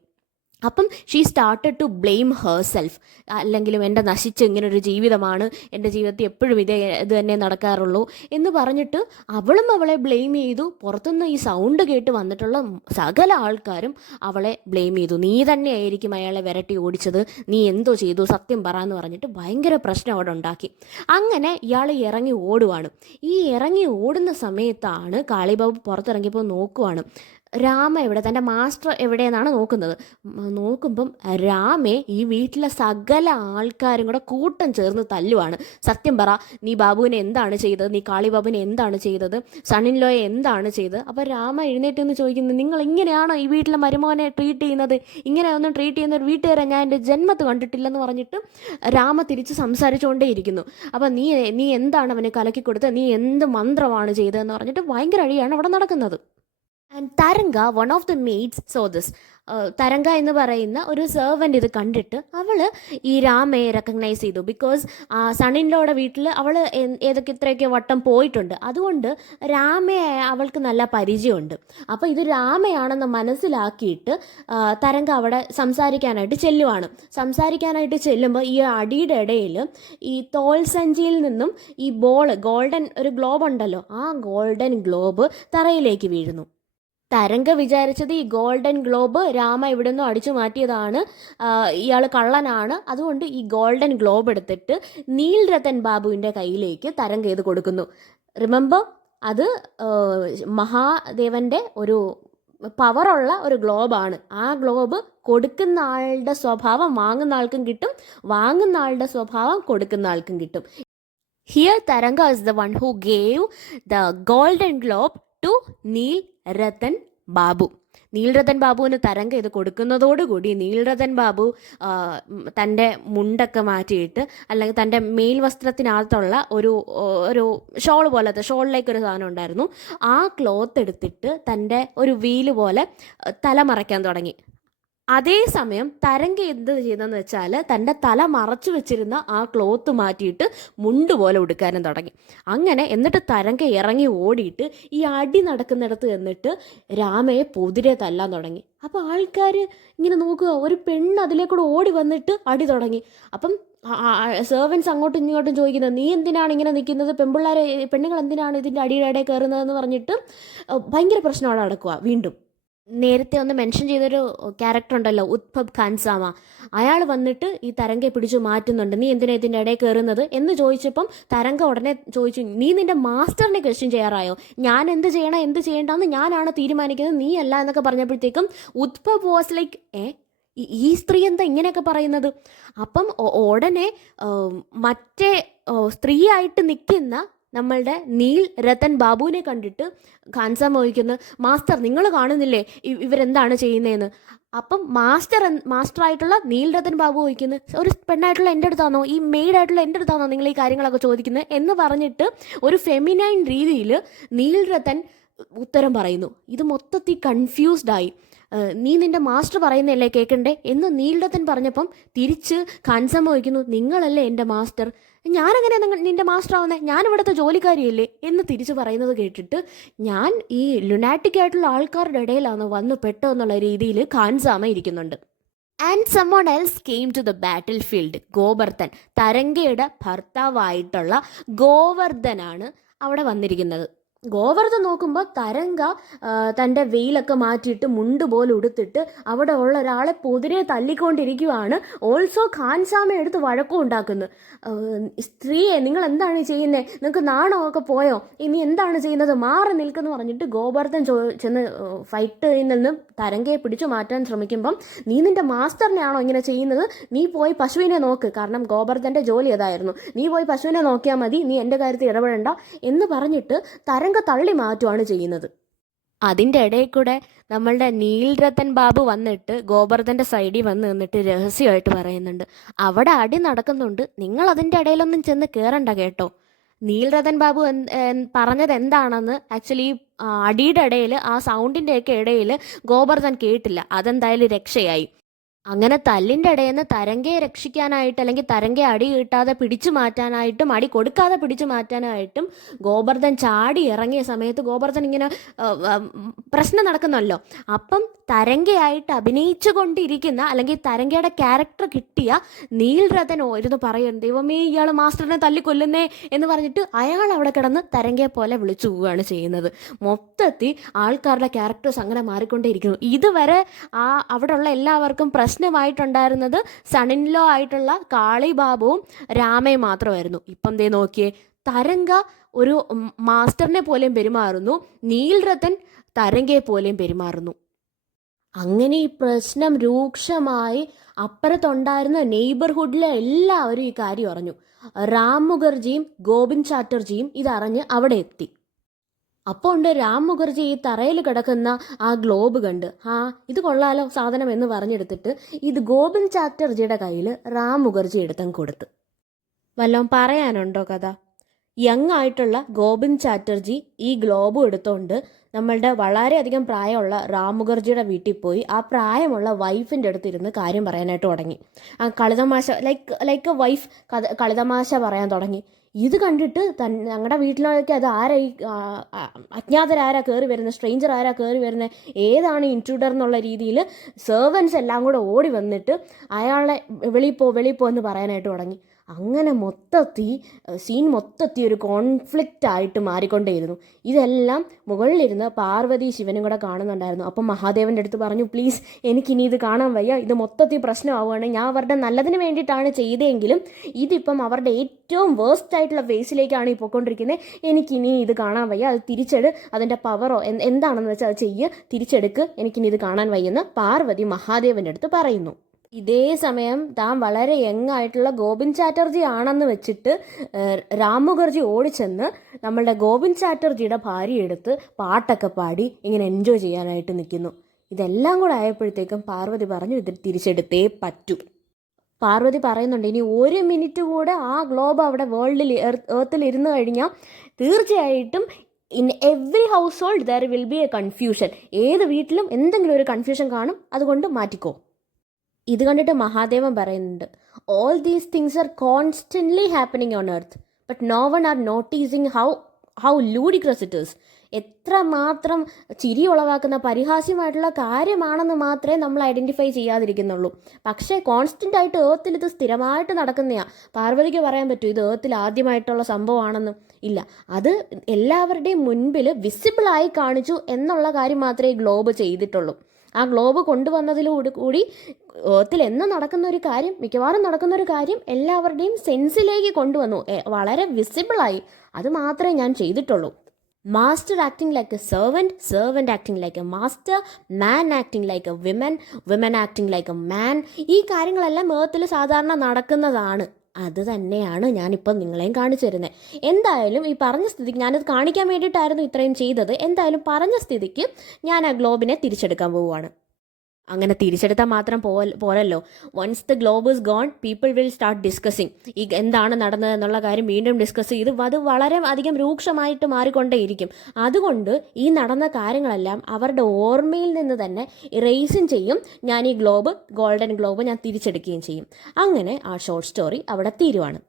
അപ്പം ഷീ സ്റ്റാർട്ടഡ് ടു ബ്ലെയിം ഹേർസെൽഫ്. അല്ലെങ്കിലും എൻ്റെ നശിച്ച ഇങ്ങനൊരു ജീവിതമാണ്, എൻ്റെ ജീവിതത്തിൽ എപ്പോഴും ഇത് തന്നെ നടക്കാറുള്ളൂ എന്ന് പറഞ്ഞിട്ട് അവളും അവളെ ബ്ലെയിം ചെയ്തു. പുറത്തുനിന്ന് ഈ സൗണ്ട് കേട്ട് വന്നിട്ടുള്ള സകല ആൾക്കാരും അവളെ ബ്ലെയിം ചെയ്തു. നീ തന്നെയായിരിക്കും അയാളെ വിരട്ടി ഓടിച്ചത്, നീ എന്തോ ചെയ്തു, സത്യം പറ എന്ന് പറഞ്ഞിട്ട് ഭയങ്കര പ്രശ്നം അവിടെ ഉണ്ടാക്കി. അങ്ങനെ ഇയാൾ ഇറങ്ങി ഓടുവാണ്. ഈ ഇറങ്ങി ഓടുന്ന സമയത്താണ് കാളിബാബു പുറത്തിറങ്ങിയപ്പോൾ നോക്കുവാണ് രാമ എവിടെ, തൻ്റെ മാസ്റ്റർ എവിടെയെന്നാണ് നോക്കുന്നത്. നോക്കുമ്പം രാമയെ ഈ വീട്ടിലെ സകല ആൾക്കാരും കൂടെ കൂട്ടം ചേർന്ന് തല്ലുവാണ്. സത്യം പറ, നീ ബാബുവിനെ എന്താണ് ചെയ്തത്, നീ കാളിബാബുവിനെ എന്താണ് ചെയ്തത്, സണ്ണിൻലോയെ എന്താണ് ചെയ്തത്? അപ്പോൾ രാമ എഴുന്നേറ്റ് എന്ന് ചോദിക്കുന്നത്, നിങ്ങൾ ഇങ്ങനെയാണോ ഈ വീട്ടിലെ മരുമോനെ ട്രീറ്റ് ചെയ്യുന്നത്? ഇങ്ങനെ ഒന്നും ട്രീറ്റ് ചെയ്യുന്ന ഒരു വീട്ടുകാരെ ഞാൻ എൻ്റെ ജന്മത്ത് കണ്ടിട്ടില്ലെന്ന് പറഞ്ഞിട്ട് രാമ തിരിച്ച് സംസാരിച്ചുകൊണ്ടേയിരിക്കുന്നു. അപ്പോൾ നീ എന്താണ് അവനെ കലക്കി കൊടുത്തത്, നീ എന്ത് മന്ത്രമാണ് ചെയ്തതെന്ന് പറഞ്ഞിട്ട് ഭയങ്കര അഴിയാണ് അവിടെ നടക്കുന്നത്. ആൻഡ് തരംഗ, one of the maid's, so this. തരംഗ എന്ന് പറയുന്ന ഒരു സെർവൻ്റ് ഇത് കണ്ടിട്ട് അവൾ ഈ രാമയെ റെക്കഗ്നൈസ് ചെയ്തു. ബിക്കോസ് സണ്ണിൻലോയുടെ വീട്ടിൽ അവൾ ഇത്രയൊക്കെ വട്ടം പോയിട്ടുണ്ട്. അതുകൊണ്ട് രാമയെ അവൾക്ക് നല്ല പരിചയമുണ്ട്. അപ്പോൾ ഇത് രാമയാണെന്ന് മനസ്സിലാക്കിയിട്ട് തരംഗ അവിടെ സംസാരിക്കാനായിട്ട് ചെല്ലുമ്പോൾ ഈ അടിയുടെ ഇടയിൽ ഈ തോൾ സഞ്ചിയിൽ നിന്നും ഈ ഗോൾഡൻ ഒരു ഗ്ലോബ് ഉണ്ടല്ലോ, ആ ഗോൾഡൻ ഗ്ലോബ് തറയിലേക്ക് വീഴുന്നു. തരംഗ വിചാരിച്ചത് ഈ ഗോൾഡൻ ഗ്ലോബ് രാമ ഇവിടെ നിന്നും അടിച്ചു മാറ്റിയതാണ്, ഇയാൾ കള്ളനാണ്. അതുകൊണ്ട് ഈ ഗോൾഡൻ ഗ്ലോബ് എടുത്തിട്ട് നീൽരത്തൻ ബാബുവിൻ്റെ കയ്യിലേക്ക് തരംഗ ചെയ്ത് കൊടുക്കുന്നു. റിമെമ്പർ, അത് മഹാദേവൻ്റെ ഒരു പവറുള്ള ഒരു ഗ്ലോബാണ്. ആ ഗ്ലോബ് കൊടുക്കുന്ന ആളുടെ സ്വഭാവം വാങ്ങുന്ന ആൾക്കും കിട്ടും, വാങ്ങുന്ന ആളുടെ സ്വഭാവം കൊടുക്കുന്ന ആൾക്കും കിട്ടും. ഹിയർ തരംഗ is the one who gave the golden globe to നീൽരത്തൻ Babu. നീൽരത്തൻ ബാബുവിന് തരംഗ ഇത് കൊടുക്കുന്നതോടുകൂടി നീൽരത്തൻ ബാബു തൻ്റെ മുണ്ടൊക്കെ മാറ്റിയിട്ട്, അല്ലെങ്കിൽ തൻ്റെ മേൽവസ്ത്രത്തിനകത്തുള്ള ഒരു ഷോൾ പോലത്തെ, ഷോളിലേക്കൊരു സാധനം ഉണ്ടായിരുന്നു, ആ ക്ലോത്ത് എടുത്തിട്ട് തൻ്റെ ഒരു വീല് പോലെ തല മറയ്ക്കാൻ തുടങ്ങി. അതേസമയം തരംഗ എന്ത് ചെയ്തെന്ന് വെച്ചാൽ തൻ്റെ തല മറച്ചു വെച്ചിരുന്ന ആ ക്ലോത്ത് മാറ്റിയിട്ട് മുണ്ട് പോലെ ഉടുക്കാനും തുടങ്ങി. അങ്ങനെ എന്നിട്ട് തരംഗ ഇറങ്ങി ഓടിയിട്ട് ഈ അടി നടക്കുന്നിടത്ത് എന്നിട്ട് രാമയെ പൊതിരെ തല്ലാൻ തുടങ്ങി. അപ്പോൾ ആൾക്കാർ ഇങ്ങനെ നോക്കുക, ഒരു പെണ്ണ് അതിലേക്കൂടെ ഓടി വന്നിട്ട് അടി തുടങ്ങി. അപ്പം സെർവൻസ് അങ്ങോട്ടും ഇങ്ങോട്ടും ചോദിക്കുന്നത്, നീ എന്തിനാണ് ഇങ്ങനെ നിൽക്കുന്നത്, പെണ്ണുങ്ങൾ എന്തിനാണ് ഇതിൻ്റെ അടിയുടെ ഇടയിൽ കയറുന്നതെന്ന് പറഞ്ഞിട്ട് ഭയങ്കര പ്രശ്നം അവിടെ നടക്കുക. വീണ്ടും നേരത്തെ ഒന്ന് മെൻഷൻ ചെയ്തൊരു ക്യാരക്ടർ ഉണ്ടല്ലോ, ഉദ്ഭവ് ഖാൻസാമ, അയാൾ വന്നിട്ട് ഈ തരംഗയെ പിടിച്ചു മാറ്റുന്നുണ്ട്. നീ എന്തിനാ ഇതിൻ്റെ ഇടയിൽ കയറുന്നത് എന്ന് ചോദിച്ചപ്പം തരംഗ ഉടനെ ചോദിച്ചു, നീ നിൻ്റെ മാസ്റ്ററിനെ ക്വസ്റ്റ്യൻ ചെയ്യാറായോ, ഞാൻ എന്ത് ചെയ്യണം എന്ത് ചെയ്യേണ്ടെന്ന് ഞാനാണ് തീരുമാനിക്കുന്നത്, നീ അല്ല എന്നൊക്കെ പറഞ്ഞപ്പോഴത്തേക്കും ഉദ്ഭവ് വാസ് ലൈക്ക്, ഈ സ്ത്രീ എന്താ ഇങ്ങനെയൊക്കെ പറയുന്നത്? അപ്പം ഉടനെ മറ്റേ സ്ത്രീയായിട്ട് നിൽക്കുന്ന നമ്മളുടെ നീൽരത്തൻ ബാബുവിനെ കണ്ടിട്ട് ഖാൻസാമ ചോദിക്കുന്നു, മാസ്റ്റർ നിങ്ങൾ കാണുന്നില്ലേ ഇവരെന്താണ് ചെയ്യുന്നതെന്ന്? അപ്പം മാസ്റ്ററായിട്ടുള്ള നീൽരത്തൻ ബാബു ചോദിക്കുന്നു, ഒരു പെണ്ണായിട്ടുള്ള എൻ്റെ അടുത്താണോ, ഈ മെയ്ഡായിട്ടുള്ള എൻ്റെ അടുത്താണോ നിങ്ങൾ ഈ കാര്യങ്ങളൊക്കെ ചോദിക്കുന്നത് എന്ന് പറഞ്ഞിട്ട് ഒരു ഫെമിനൈൻ രീതിയിൽ നീൽരത്തൻ ഉത്തരം പറയുന്നു. ഇത് മൊത്തത്തിൽ കൺഫ്യൂസ്ഡായി. നീ നിന്റെ മാസ്റ്റർ പറയുന്നതല്ലേ കേൾക്കണ്ടേ എന്ന് നീൽഡത്തൻ പറഞ്ഞപ്പം തിരിച്ച് ഖാൻസമ്മ ചോദിക്കുന്നു, നിങ്ങളല്ലേ എൻ്റെ മാസ്റ്റർ, ഞാനെങ്ങനെ നിന്റെ മാസ്റ്റർ ആവുന്നേ, ഞാൻ ഇവിടുത്തെ ജോലിക്കാരിയല്ലേ എന്ന് തിരിച്ച് പറയുന്നത് കേട്ടിട്ട് ഞാൻ ഈ ലുനാറ്റിക് ആയിട്ടുള്ള ആൾക്കാരുടെ ഇടയിലാണ് വന്ന് പെട്ടോ എന്നുള്ള രീതിയിൽ ഖാൻസാമ ഇരിക്കുന്നുണ്ട്. And someone else came to the battle field. Govardhan, തരംഗയുടെ ഭർത്താവായിട്ടുള്ള ഗോവർദ്ധനാണ് അവിടെ വന്നിരിക്കുന്നത്. ഗോവർദ്ധൻ നോക്കുമ്പോൾ തരംഗ തൻ്റെ വെയിലൊക്കെ മാറ്റിയിട്ട് മുണ്ട് പോലെ ഉടുത്തിട്ട് അവിടെ ഉള്ള ഒരാളെ പൊതിരെ തല്ലിക്കൊണ്ടിരിക്കുകയാണ്. ഓൾസോ ഖാൻസാമ എടുത്ത് വഴക്കും ഉണ്ടാക്കുന്നു. സ്ത്രീയെ, നിങ്ങൾ എന്താണ് ചെയ്യുന്നത്, നിങ്ങൾക്ക് നാണമൊക്കെ പോയോ, ഇനി എന്താണ് ചെയ്യുന്നത്, മാറി നിൽക്കെന്ന് പറഞ്ഞിട്ട് ഗോവർദ്ധൻ ചെന്ന് ഫൈറ്റ് നിന്ന് തരംഗയെ പിടിച്ചു മാറ്റാൻ ശ്രമിക്കുമ്പം, നീ നിൻ്റെ മാസ്റ്ററിനെയാണോ ഇങ്ങനെ ചെയ്യുന്നത്, നീ പോയി പശുവിനെ നോക്ക്, കാരണം ഗോവർദ്ധൻ്റെ ജോലി അതായിരുന്നു, നീ പോയി പശുവിനെ നോക്കിയാൽ മതി, നീ എൻ്റെ കാര്യത്തിൽ ഇടപെടേണ്ട എന്ന് പറഞ്ഞിട്ട് തരംഗ തള്ളി മാറ്റുകയാണ് ചെയ്യുന്നത്. അതിൻ്റെ ഇടയിൽ കൂടെ നമ്മളുടെ നീൽരത്തൻ ബാബു വന്നിട്ട് ഗോവർദ്ധൻ്റെ സൈഡിൽ വന്ന് നിന്നിട്ട് രഹസ്യമായിട്ട് പറയുന്നുണ്ട്, അവിടെ അടി നടക്കുന്നുണ്ട്, നിങ്ങൾ അതിൻ്റെ ഇടയിലൊന്നും ചെന്ന് കയറണ്ട കേട്ടോ. നീൽരത്തൻ ബാബു പറഞ്ഞത് എന്താണെന്ന് ആക്ച്വലി അടിയുടെ ഇടയിൽ, ആ സൗണ്ടിൻ്റെയൊക്കെ ഇടയിൽ ഗോവർദ്ധൻ കേട്ടില്ല. അതെന്തായാലും രക്ഷയായി. അങ്ങനെ തല്ലിൻ്റെ ഇടയിൽ നിന്ന് തരംഗയെ രക്ഷിക്കാനായിട്ട്, അല്ലെങ്കിൽ തരംഗയെ അടി കിട്ടാതെ പിടിച്ചു മാറ്റാനായിട്ടും അടി കൊടുക്കാതെ പിടിച്ചു മാറ്റാനായിട്ടും ഗോവർദ്ധൻ ചാടി ഇറങ്ങിയ സമയത്ത് ഗോവർദ്ധൻ ഇങ്ങനെ പ്രശ്നം നടക്കുന്നല്ലോ. അപ്പം തരംഗയായിട്ട് അഭിനയിച്ചു കൊണ്ടിരിക്കുന്ന, അല്ലെങ്കിൽ തരംഗയുടെ ക്യാരക്ടർ കിട്ടിയ നീൽരഥൻ ഇരുന്ന് പറയുന്നു, ദൈവമേ ഇയാൾ മാസ്റ്ററിനെ തല്ലിക്കൊല്ലുന്നേ എന്ന് പറഞ്ഞിട്ട് അയാൾ അവിടെ കിടന്ന് തരംഗയെ പോലെ വിളിച്ചു പോവുകയാണ് ചെയ്യുന്നത്. മൊത്തത്തിൽ ആൾക്കാരുടെ ക്യാരക്ടേഴ്സ് അങ്ങനെ മാറിക്കൊണ്ടേയിരിക്കുന്നു. ഇതുവരെ അവിടെയുള്ള എല്ലാവർക്കും പ്രശ്നമായിട്ടുണ്ടായിരുന്നത് സണിൻലോ ആയിട്ടുള്ള കാളിബാബുവും രാമയും മാത്രമായിരുന്നു. ഇപ്പം ദേ നോക്കിയേ, തരംഗ ഒരു മാസ്റ്ററിനെ പോലെയും പെരുമാറുന്നു, നീൽരഥൻ തരംഗയെ പോലെയും പെരുമാറുന്നു. അങ്ങനെ ഈ പ്രശ്നം രൂക്ഷമായി അപ്പുറത്തുണ്ടായിരുന്ന നെയ്ബർഹുഡിലെ എല്ലാവരും ഈ കാര്യം അറിഞ്ഞു. റാം മുഖർജിയും ഗോവിന്ദ് ചാറ്റർജിയും ഇതറിഞ്ഞ് അവിടെ എത്തി. അപ്പോൾ ഉണ്ട് രാം മുഖർജി ഈ തറയിൽ കിടക്കുന്ന ആ ഗ്ലോബ് കണ്ട്, ഇത് കൊള്ളാലോ സാധനം എന്ന് പറഞ്ഞെടുത്തിട്ട് ഇത് ഗോവിന്ദ് ചാറ്റർജിയുടെ കയ്യിൽ റാം മുഖർജി എടുത്തങ്ങ് കൊടുത്ത്. വല്ലതും പറയാനുണ്ടോ കഥ? യങ് ആയിട്ടുള്ള ഗോവിന്ദ് ചാറ്റർജി ഈ ഗ്ലോബും എടുത്തുകൊണ്ട് നമ്മളുടെ വളരെയധികം പ്രായമുള്ള റാം മുഖർജിയുടെ വീട്ടിൽ പോയി ആ പ്രായമുള്ള വൈഫിൻ്റെ അടുത്തിരുന്ന് കാര്യം പറയാനായിട്ട് തുടങ്ങി. ആ കളിതമാശ ലൈക്ക് വൈഫ് കളിതമാശ പറയാൻ തുടങ്ങി. ഇത് കണ്ടിട്ട് ഞങ്ങളുടെ വീട്ടിലേക്ക് അത് ആരായി, അജ്ഞാതരാരാ കയറി വരുന്നത്, സ്ട്രേഞ്ചർ ആരാ കയറി വരുന്നത്, ഏതാണ് ഇൻട്രൂഡർ എന്നുള്ള രീതിയിൽ സെർവൻസ് എല്ലാം കൂടെ ഓടി വന്നിട്ട് അയാളെ വെളിയിൽ പോ എന്ന് പറയാനായിട്ട് തുടങ്ങി. അങ്ങനെ സീൻ മൊത്തത്തിൽ ഒരു കോൺഫ്ലിക്റ്റ് ആയിട്ട് മാറിക്കൊണ്ടേയിരുന്നു. ഇതെല്ലാം മുകളിലിരുന്ന് പാർവതി ശിവനും കൂടെ കാണുന്നുണ്ടായിരുന്നു. അപ്പം മഹാദേവൻ്റെ അടുത്ത് പറഞ്ഞു, പ്ലീസ് എനിക്കിനി ഇത് കാണാൻ വയ്യ, ഇത് മൊത്തത്തിൽ പ്രശ്നമാവുകയാണ്, ഞാൻ അവരുടെ നല്ലതിന് വേണ്ടിയിട്ടാണ് ചെയ്തതെങ്കിലും ഇതിപ്പം അവരുടെ ഏറ്റവും വേസ്റ്റ് ആയിട്ടുള്ള ഫേസിലേക്കാണ് ഈ പോയിക്കൊണ്ടിരിക്കുന്നത്, എനിക്കിനി ഇത് കാണാൻ വയ്യ, അത് തിരിച്ചെട്, അതിൻ്റെ പവറോ എന്താണെന്ന് വെച്ചാൽ അത് തിരിച്ചെടുക്ക്, എനിക്കിനി ഇത് കാണാൻ വയ്യെന്ന് പാർവതി മഹാദേവൻ്റെ അടുത്ത് പറയുന്നു. ഇതേ സമയം താൻ വളരെ യങ് ആയിട്ടുള്ള ഗോവിന്ദ് ചാറ്റർജി ആണെന്ന് വെച്ചിട്ട് രാം മുഖർജി ഓടിച്ചെന്ന് നമ്മളുടെ ഗോവിന്ദ് ചാറ്റർജിയുടെ ഭാര്യ എടുത്ത് പാട്ടൊക്കെ പാടി ഇങ്ങനെ എൻജോയ് ചെയ്യാനായിട്ട് നിൽക്കുന്നു. ഇതെല്ലാം കൂടെ ആയപ്പോഴത്തേക്കും പാർവതി പറഞ്ഞു, ഇത് തിരിച്ചെടുത്തേ പറ്റൂ. പാർവതി പറയുന്നുണ്ട്, ഇനി 1 മിനിറ്റ് കൂടെ ആ ഗ്ലോബ് അവിടെ എർത്തിൽ ഇരുന്ന് കഴിഞ്ഞാൽ തീർച്ചയായിട്ടും in every house hold there will be A confusion, ഏത് വീട്ടിലും എന്തെങ്കിലും ഒരു കൺഫ്യൂഷൻ കാണും, അതുകൊണ്ട് മാറ്റിക്കോ. ഇത് കണ്ടിട്ട് മഹാദേവൻ പറയുന്നുണ്ട്, all these things are constantly happening on earth but no one are noticing how ludicrous it is. എത്രമാത്രം ചിരി ഉളവാക്കുന്ന പരിഹാസ്യമായിട്ടുള്ള കാര്യമാണെന്ന് മാത്രമേ നമ്മൾ ഐഡൻറ്റിഫൈ ചെയ്യാതിരിക്കുന്നുള്ളൂ. പക്ഷേ കോൺസ്റ്റൻ്റ് ആയിട്ട് ഏർത്തിൽ ഇത് സ്ഥിരമായിട്ട് നടക്കുന്നതാണ്. പാർവതിക്ക് പറയാൻ പറ്റും ഇത് ഏർത്തിൽ ആദ്യമായിട്ടുള്ള സംഭവമാണെന്ന്? ഇല്ല, അത് എല്ലാവരുടെയും മുൻപിൽ വിസിബിളായി കാണിച്ചു എന്നുള്ള കാര്യം മാത്രമേ ഈ ഗ്ലോബ് ചെയ്തിട്ടുള്ളൂ. ആ ഗ്ലോബ് കൊണ്ടുവന്നതിലൂടെ ഏർത്തിൽ എന്ന് നടക്കുന്ന ഒരു കാര്യം, മിക്കവാറും നടക്കുന്ന ഒരു കാര്യം എല്ലാവരുടെയും സെൻസിലേക്ക് കൊണ്ടുവന്നു, വളരെ വിസിബിളായി. അത് മാത്രമേ ഞാൻ ചെയ്തിട്ടുള്ളൂ. Master acting like A servant, servant acting like A master, man acting like A women, women acting like a man. ഈ കാര്യങ്ങളെല്ലാം ഏർത്തിൽ സാധാരണ നടക്കുന്നതാണ്. അത് തന്നെയാണ് ഞാനിപ്പം നിങ്ങളെയും കാണിച്ചു തരുന്നത്. എന്തായാലും ഈ പറഞ്ഞ സ്ഥിതിക്ക്, ഞാനത് കാണിക്കാൻ വേണ്ടിയിട്ടായിരുന്നു ഇത്രയും ചെയ്തത്, എന്തായാലും പറഞ്ഞ സ്ഥിതിക്ക് ഞാൻ ആ ഗ്ലോബിനെ തിരിച്ചെടുക്കാൻ പോവുകയാണ്. അങ്ങനെ തിരിച്ചെടുത്താൽ മാത്രം പോരല്ലോ. Once the globe is gone, people will start discussing. ഈ എന്താണ് നടന്നത് എന്നുള്ള കാര്യം വീണ്ടും ഡിസ്കസ് ചെയ്ത് അത് വളരെ അധികം രൂക്ഷമായിട്ട് മാറിക്കൊണ്ടേയിരിക്കും. അതുകൊണ്ട് ഈ നടന്ന കാര്യങ്ങളെല്ലാം അവരുടെ ഓർമ്മയിൽ നിന്ന് തന്നെ ഇറേസും ചെയ്യും. ഞാൻ ഈ ഗോൾഡൻ ഗ്ലോബ് ഞാൻ തിരിച്ചെടുക്കുകയും ചെയ്യും. അങ്ങനെ ആ ഷോർട്ട് സ്റ്റോറി അവിടെ തീരുവാണ്.